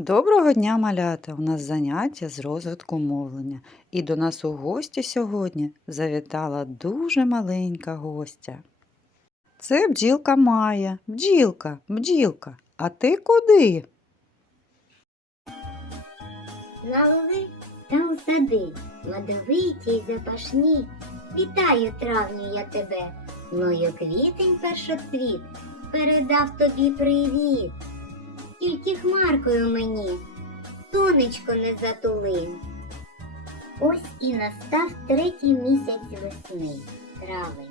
Доброго дня, малята! У нас заняття з розвитку мовлення. І до нас у гості сьогодні завітала дуже маленька гостя. Це бджілка Майя. Бджілка, бджілка, а ти куди? На лови та у сади, медовиті й запашні. Вітаю, травню, я тебе, мною квітень першоцвіт, передав тобі привіт. Тільки хмаркою мені, сонечко не затули. Ось і настав третій місяць весни, травень.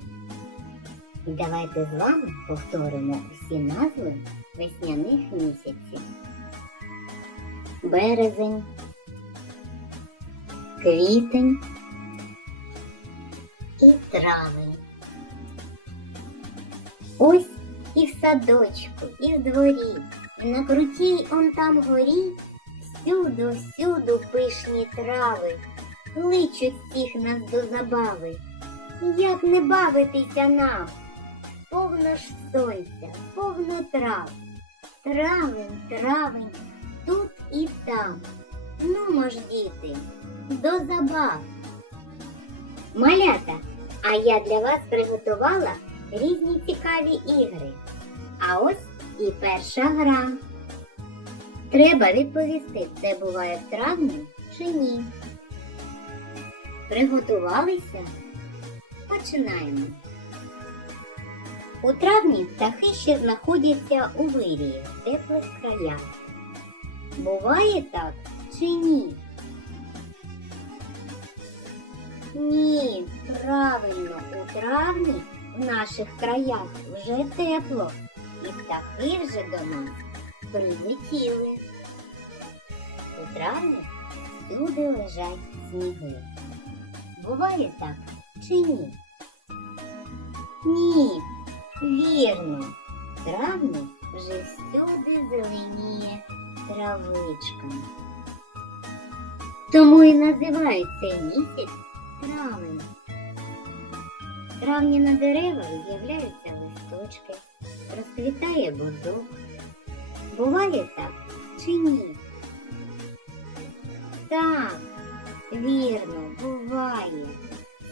І давайте з вами повторимо всі назви весняних місяців. Березень, квітень і травень. Ось і в садочку, і в дворі, на крутій он там горі, всюду, всюду пишні трави, кличуть всіх нас до забави. Як не бавитися нам? Повно ж сонця, повно трав. Травень, травень, тут і там. Ну, мож, діти, до забав. Малята, а я для вас приготувала різні цікаві ігри. А ось і перша гра. Треба відповісти, це буває в травні чи ні. Приготувалися? Починаємо. У травні птахи ще знаходяться у вирії в теплих краях. Буває так чи ні? Ні, правильно, у травні в наших краях вже тепло, і птахи вже до нас прилетіли. У травні всюди лежать сніги. Буває так чи ні? Ні, вірно, травні вже всюди зеленіє травичка. Тому і називають цей місяць травень. Травні на деревах з'являються листочки, розквітає бузок. Буває так чи ні? Так, вірно, буває.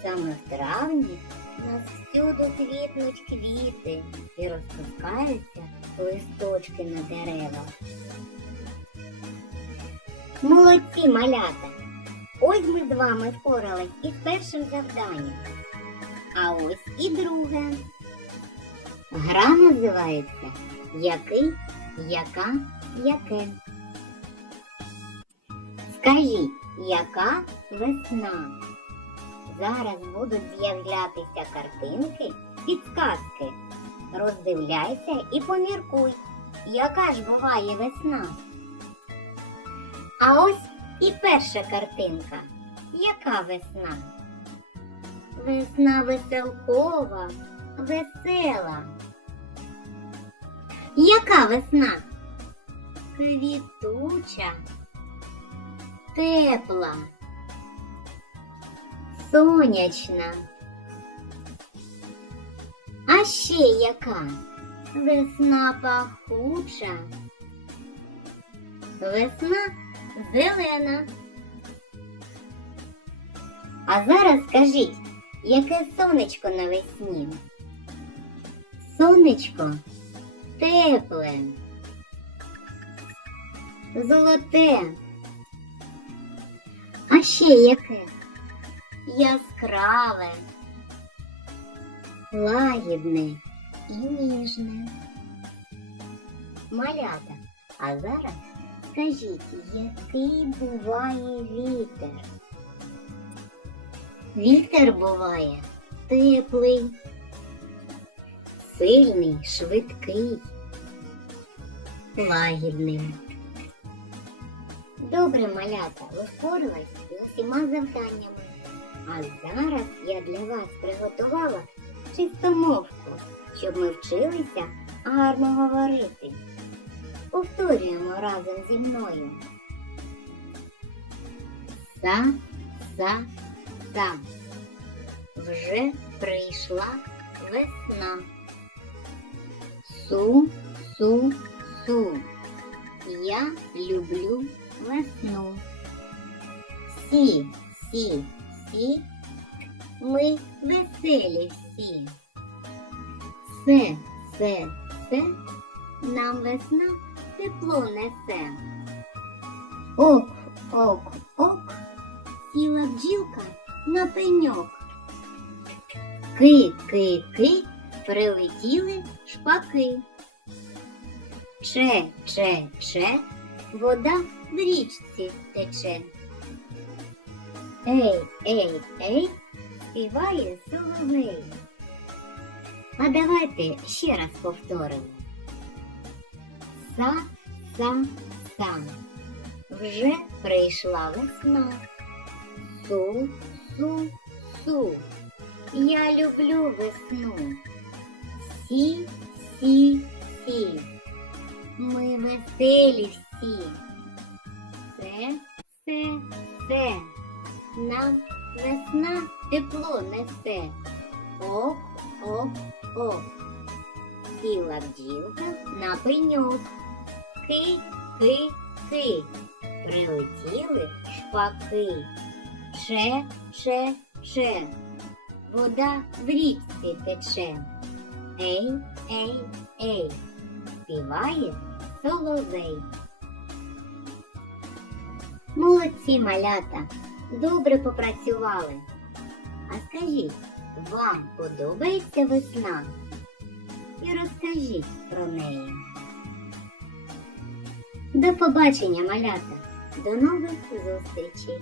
Саме в травні нас всюди квітнуть квіти і розпускаються листочки на деревах. Молодці малята! Ось ми з вами впорались із першим завданням. А ось і друге. Гра називається Який, яка, яке. Скажіть, яка весна? Зараз будуть з'являтися картинки, підсказки. Роздивляйся і поміркуй, яка ж буває весна. А ось і перша картинка. Яка весна? Весна веселкова, весела. Яка весна? Квітуча, тепла, сонячна. А ще яка? Весна пахуча. Весна зелена. А зараз скажіть, яке сонечко навесні? Сонечко тепле, золоте. А ще яке? Яскраве, лагідне і ніжне. Малята, а зараз скажіть, який буває вітер? Вітер буває теплий, сильний, швидкий, лагідний. Добре, малята, впорались з усіма завданнями. А зараз я для вас приготувала чистомовку, щоб ми вчилися гарно говорити. Повторюємо разом зі мною. Са, са, са. Вже прийшла весна. Су, су, су. я люблю весну. Сі, сі, сі, ми веселі всі. Се, се, се, нам весна тепло несе. Ок, ок, ок, сіла бджілка на пеньок. Ки, ки, ки, прилетіли шпаки. Че, че, че, вода в річці тече. Ей, ей, ей, співає соловей. А давайте ще раз повторимо. Са, са, са. Вже прийшла весна. Су, су, су. Я люблю весну. Сі, сі, сі. Ми веселі всі. Се, се, се. Нам весна тепло несе. Ок, ок, ок. Сіла бджілка на пеньок. Ки, ки, ки. Прилетіли шпаки. Ше, ше, ше. Вода в річці тече. Ей, ей, ей. Співає соловей. Молодці малята, добре попрацювали. А скажіть, вам подобається весна? І розкажіть про неї. До побачення, малята. До нових зустрічей!